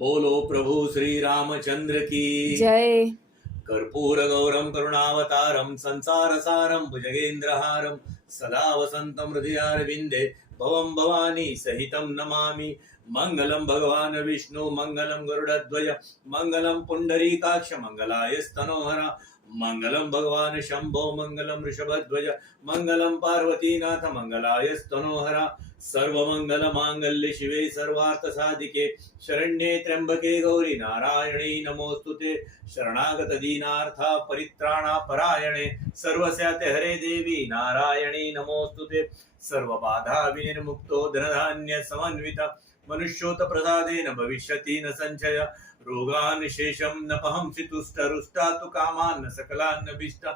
बोलो प्रभु श्री रामचंद्र की जय। कर्पूर गौरम करुणावतारम संसार सारम भुजगेंद्रहारम सदा वसंतम हृदयारविंदे भवम भवानी सहितं नमामि। मंगलम भगवान विष्णु मंगलम गरुडध्वज मंगलम पुंडरीकाक्ष मंगलाय स्तनोहरा मंगलम भगवान शंभो मंगलम ऋषभध्वज मंगलम पार्वतीनाथ मंगलाय स्तनोहरा। सर्वमंगल मांगल्य शिवे सर्वार्थ साधिके शरण्ये त्र्यंबके गौरी नारायणी नमोस्तुते। शरणागत दीनार्था परित्राणा परायणे सर्वस्याते हरे देवी नारायणी नमोस्तुते। सर्व बाधा विनिर्मुक्तो धनधान्य समन्वित मनुष्योत प्रसादेन भविष्यति न संशय। रोगान शेषम न पहंसि तुष्टरुष्टा तु कामान् सकलान् भीष्टा।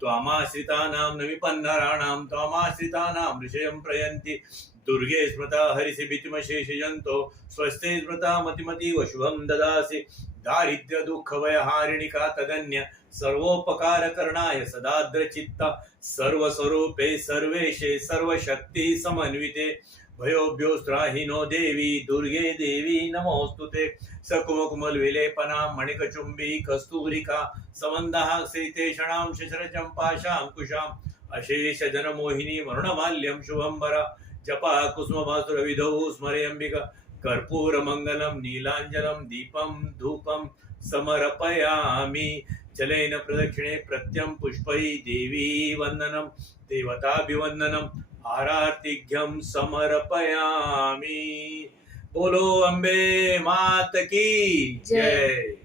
त्वामाश्रितानां न विपन्नराणां त्वामाश्रितानां ऋषयं प्रयन्ति। दुर्गे स्मृता हरिसि भीतिमशेषजन्तो स्वस्ते स्मृता मतिमतीव शुभं ददासि। दारिद्र्य दुःख भयहारिणिका तदन्य सर्वोपकार करणाय सदाद्रचित्ता। सर्वस्वरूपे सर्वेशे सर्वशक्ती समन्विते भयोभ्योस्त्राहिनो देवी दुर्गे देवी नमोस्तुते। सकुमुकुमलविलेपना मणिकचुंबी कस्तूरिका समन्दः श्रीतेषणां शिशिरचम्पाशां कुशाम्। अशेष जनमोहिनी वरुणमाल्यं शुभंबरा। जपा कुसुमभासुरविधौ स्मरेऽम्बिका। कर्पूरमङ्गलं नीलाञ्जनं दीपं धूपं समर्पयामि। जलेन प्रदक्षिणे प्रत्यं पुष्पै देवी वन्दनं देवताभिवन्दनम् आरार्तिघ्यं समर्पयामि। बोलो अम्बे मात की जय।